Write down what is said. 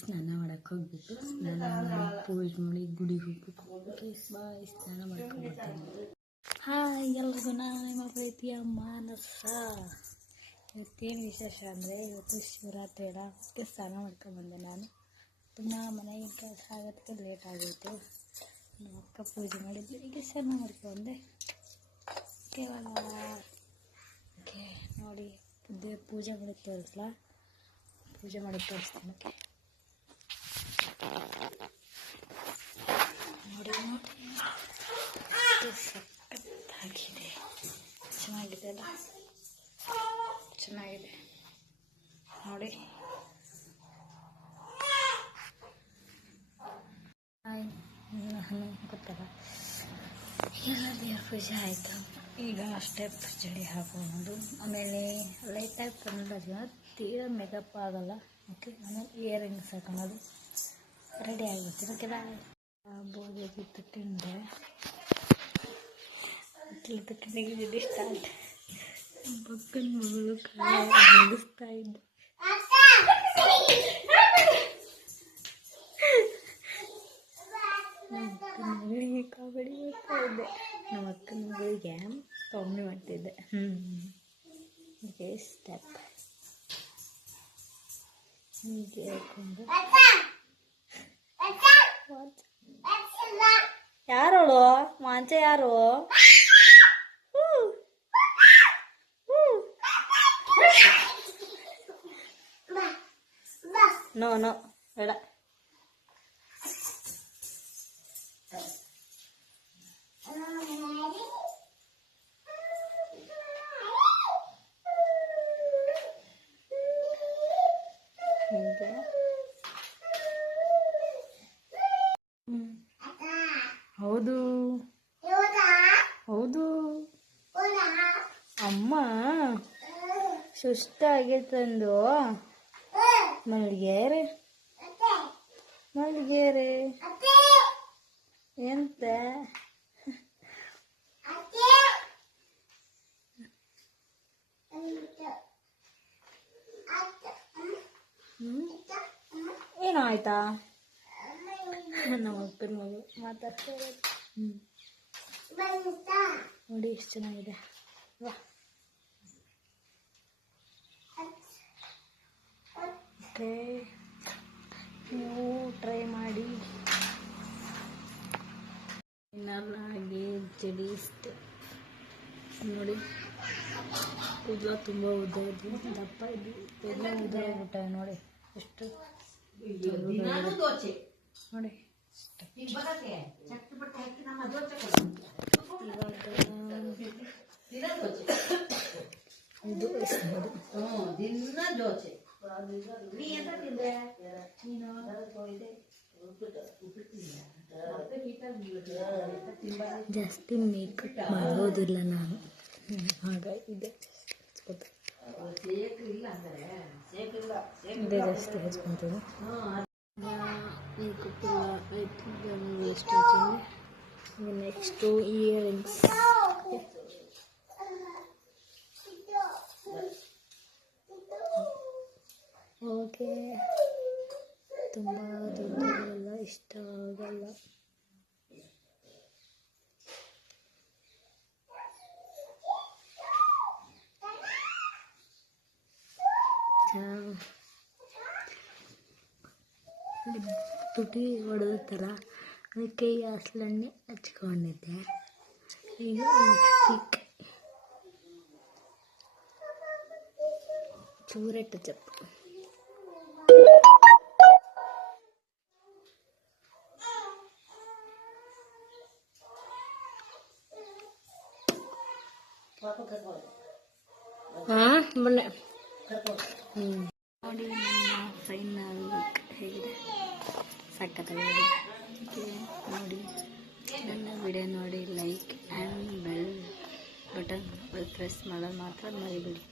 ಸ್ನಾನ ಮಾಡಕ್ಕೆ ಹೋಗ್ಬಿಟ್ಟು ಸ್ನಾನ ಮಾಡಿ ಪೂಜೆ ಮಾಡಿ ಗುಡಿಗೆ ಹೋಗ್ಬೇಕು. ಓಕೆ ಬಾಯ್, ಸ್ನಾನ ಮಾಡ್ಕೊಂಡ್ಬರ್ತೀನಿ. ಹಾಯ್ ಎಲ್ರಿಗೂ, ನಾನು ನಿಮ್ಮ ಪ್ರೀತಿಯ ಮಾನಸ. ಇವತ್ತೇನು ವಿಶೇಷ ಅಂದರೆ ಇವತ್ತು ಶಿವರಾತ್ರಿ ಅಲ್ಲ, ಅದಕ್ಕೆ ಸ್ನಾನ ಮಾಡ್ಕೊಂಡ್ಬಂದೆ. ನಾನು ತುಂಬ ಮನೆಗೆ ಕೆಲಸ ಆಗೋದಕ್ಕೆ ಲೇಟ್ ಆಗೈತೆ. ನಮ್ಮ ಅಕ್ಕ ಪೂಜೆ ಮಾಡಿದ್ವಿ, ಈಗ ಸ್ನಾನ ಮಾಡ್ಕೊಂಡೆ. ಕೇವಲ ಓಕೆ ನೋಡಿ, ಪೂಜೆ ಮಾಡಿ ತೋರಿಸ್ಲಾ? ಪೂಜೆ ಮಾಡಿ ತೋರಿಸ್ತೀನಿ. ಓಕೆ ನೋಡಿ ಸಖತ್ತಾಗಿದೆ, ಚೆನ್ನಾಗಿದೆ ಅಲ್ಲ? ಚೆನ್ನಾಗಿದೆ ನೋಡಿ. ಗೊತ್ತಲ್ಲ, ಎಲ್ಲ ದೇವ್ರ ಪೂಜೆ ಆಯಿತು. ಈಗ ಸ್ಟೆಪ್ ಜಡಿ ಹಾಕೋದು, ಆಮೇಲೆ ಲೈಟಾಗಿ ತಂದು ತೀರಾ ಮೇಕಪ್ ಆಗಲ್ಲ. ಓಕೆ, ಆಮೇಲೆ ಇಯರಿಂಗ್ಸ್ ಹಾಕೋದು ರೆಡಿ ಆಗುತ್ತೆ. ಓಕೆಲ್ಲ ಬೋಧಿ ತಿಂದೆ, ತಿಂಡಿಗೆ ಸ್ಟಾರ್ಟ್. ಬಕ್ಕನ ಮಗಳು ನಗಿಸ್ತಾ ಇದ್ದೆ. ನಮ್ಮ ಮಗಳಿಗೆ ಕಾಮಿಡಿ ಮಾಡ್ತಾ ಇದ್ದೆ. ನಮ್ಮ ಅಕ್ಕನ ಮಗಳಿಗೆ ಕಾಮಿಡಿ ಮಾಡ್ತಿದ್ದೆ. ಓಕೆ, ಸ್ಟೆಪ್ ಹೀಗೆ ಹಾಕೊಂಡು. ಯಾರೋಳು ಮಾಂಚ? ಯಾರು? ನೋ ನೋ ಬೇಡ. ಹೀಗೆ ಹೌದು ಹೌದು, ಅಮ್ಮ ಸುಸ್ತಾಗೈತಂದು ಮಲ್ಗೇರೆ ಮಲ್ಗೇರೆ ಎಂತ ಏನೋ ಆಯ್ತಾ? ನಮ್ಮ ಅಕ್ಕನ ಮಗಳು ಮಾತಾಡ್ತಾ ಇರೋದು. ನೋಡಿ ಎಷ್ಟು ಚೆನ್ನಾಗಿದೆ. ವಾ, ಓಕೆ, ನೀವು ಟ್ರೈ ಮಾಡಿ. ಹಾಗೆ ಜಡಿ ನೋಡಿ, ಕೂದಲ ತುಂಬ ಉದ್ದ ಇದ್ವು, ದಪ್ಪ ಇದ್ವು, ಎಲ್ಲ ಉದ್ದ ಆಗ್ಬಿಟ್ಟ. ನೋಡಿ ಎಷ್ಟು ನೋಡಿ. ಜಾಸ್ತಿ ಮೇಕಪ್ ಮಾಡೋದಿಲ್ಲ ನಾನು, ಹಾಗಾಗಿದೆ. ಇದೇ ಜಾಸ್ತಿ ಹಚ್ಕೊತೀನಿ. ಮೇಕಪ್ ಎಲ್ಲ ಆಯ್ತು, ವೇಸ್ಟ್ ಹಚ್ಚಿದೆ. Next earrings. ಓಕೆ, ತುಂಬ ದೊಡ್ಡದೆಲ್ಲ ಇಷ್ಟ ಆಗಲ್ಲ. ತುಟಿ ಹೊಡೆದ ಥರ ಅದಕ್ಕೆ ಈ ಹಸ್ಲನ್ನೇ ಹಚ್ಕೊಂಡಿದ್ದೆ. ಈಗ ಚೂರೆ ಟಚಪ್. ಮೊನ್ನೆ ನೋಡಿ ನನ್ನ ಫೈನಲ್ ಲುಕ್ ಹೇಗಿದೆ, ಸಖತ್ತಾಗಿದೆ. ನೋಡಿ, ನನ್ನ ವಿಡಿಯೋ ನೋಡಿ like and bell button press ಮಾಡೋದು ಮಾತ್ರ ಮರಿಬೇಡಿ.